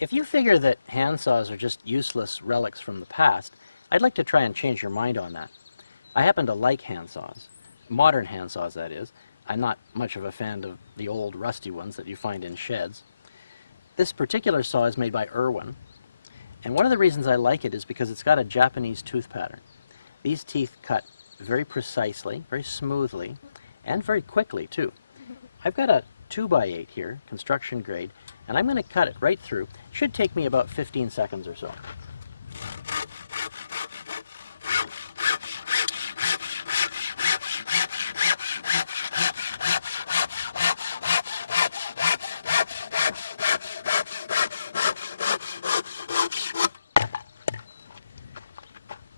If you figure that handsaws are just useless relics from the past, I'd like to try and change your mind on that. I happen to like handsaws, modern handsaws that is. I'm not much of a fan of the old rusty ones that you find in sheds. This particular saw is made by Irwin, and one of the reasons I like it is because it's got a Japanese tooth pattern. These teeth cut very precisely, very smoothly, and very quickly too. I've got a 2x8 here, construction grade, and I'm going to cut it right through. It should take me about 15 seconds or so.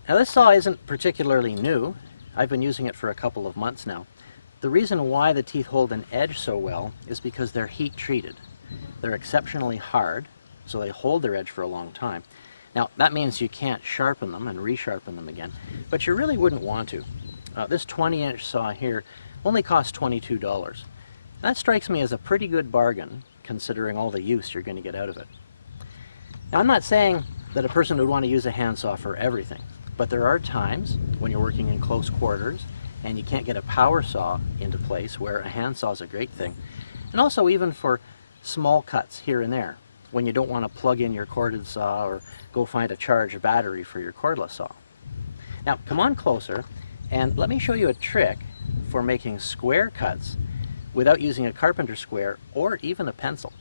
Now this saw isn't particularly new. I've been using it for a couple of months now. The reason why the teeth hold an edge so well is because they're heat treated. They're exceptionally hard, so they hold their edge for a long time. Now that means you can't sharpen them and resharpen them again, but you really wouldn't want to. This 20-inch saw here only costs $22. That strikes me as a pretty good bargain considering all the use you're going to get out of it. Now I'm not saying that a person would want to use a handsaw for everything, but there are times when you're working in close quarters and you can't get a power saw into place where a handsaw is a great thing. And also even for small cuts here and there when you don't want to plug in your corded saw or go find a charged battery for your cordless saw. Now come on closer and let me show you a trick for making square cuts without using a carpenter square or even a pencil.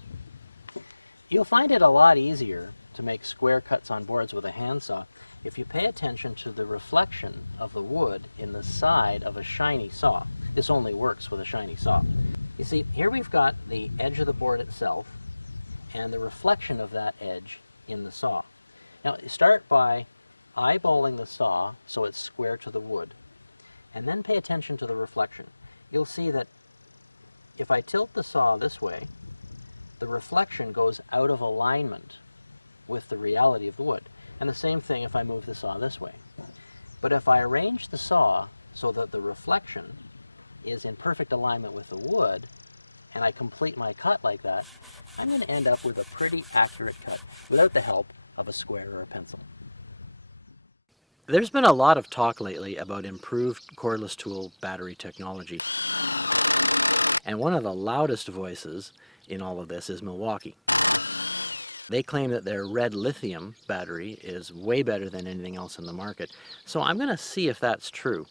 You'll find it a lot easier to make square cuts on boards with a handsaw if you pay attention to the reflection of the wood in the side of a shiny saw. This only works with a shiny saw. You see, here we've got the edge of the board itself and the reflection of that edge in the saw. Now start by eyeballing the saw so it's square to the wood, and then pay attention to the reflection. You'll see that if I tilt the saw this way, the reflection goes out of alignment with the reality of the wood. And the same thing if I move the saw this way. But if I arrange the saw so that the reflection is in perfect alignment with the wood, and I complete my cut like that, I'm going to end up with a pretty accurate cut without the help of a square or a pencil. There's been a lot of talk lately about improved cordless tool battery technology. And one of the loudest voices in all of this is Milwaukee. They claim that their redlithium battery is way better than anything else in the market. So I'm going to see if that's true.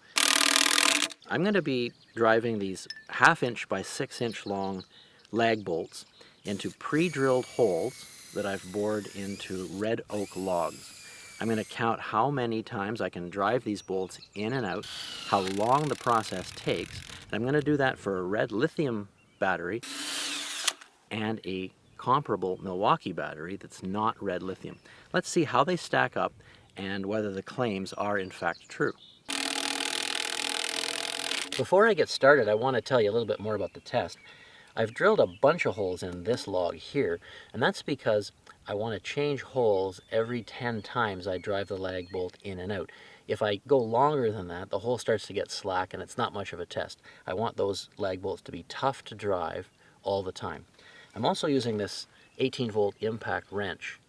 I'm going to be driving these 1/2 inch by 6 inch long lag bolts into pre-drilled holes that I've bored into red oak logs. I'm going to count how many times I can drive these bolts in and out, how long the process takes, and I'm going to do that for a redlithium battery and a comparable Milwaukee battery that's not red lithium. Let's see how they stack up and whether the claims are in fact true. Before I get started, I want to tell you a little bit more about the test. I've drilled a bunch of holes in this log here, and that's because I want to change holes every 10 times I drive the lag bolt in and out. If I go longer than that, the hole starts to get slack and it's not much of a test. I want those lag bolts to be tough to drive all the time. I'm also using this 18-volt impact wrench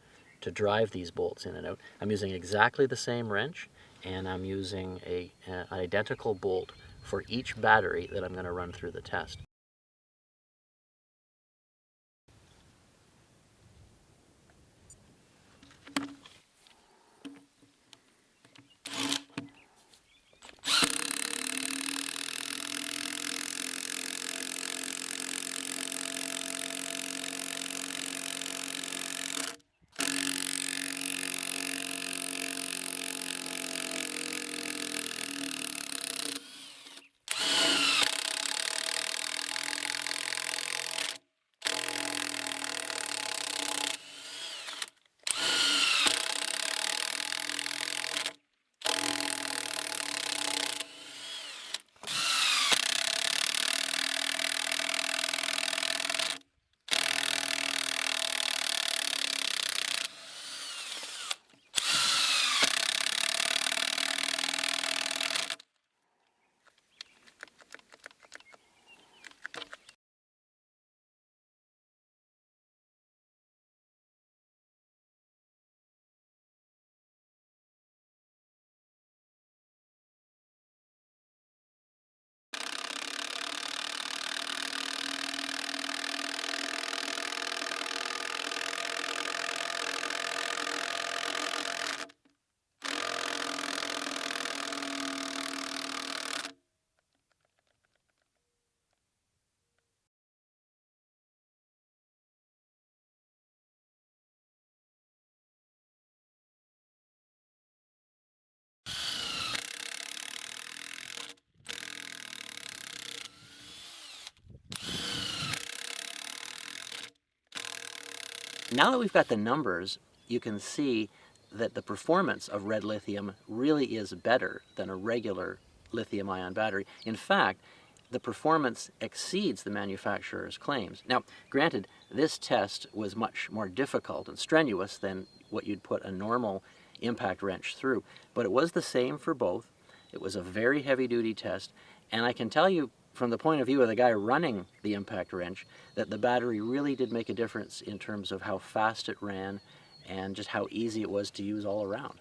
to drive these bolts in and out. I'm using exactly the same wrench, and I'm using an identical bolt for each battery that I'm going to run through the test. Now that we've got the numbers, you can see that the performance of red lithium really is better than a regular lithium-ion battery. In fact, the performance exceeds the manufacturer's claims. Now, granted, this test was much more difficult and strenuous than what you'd put a normal impact wrench through, but it was the same for both. It was a very heavy-duty test, and I can tell you from the point of view of the guy running the impact wrench that the battery really did make a difference in terms of how fast it ran and just how easy it was to use all around.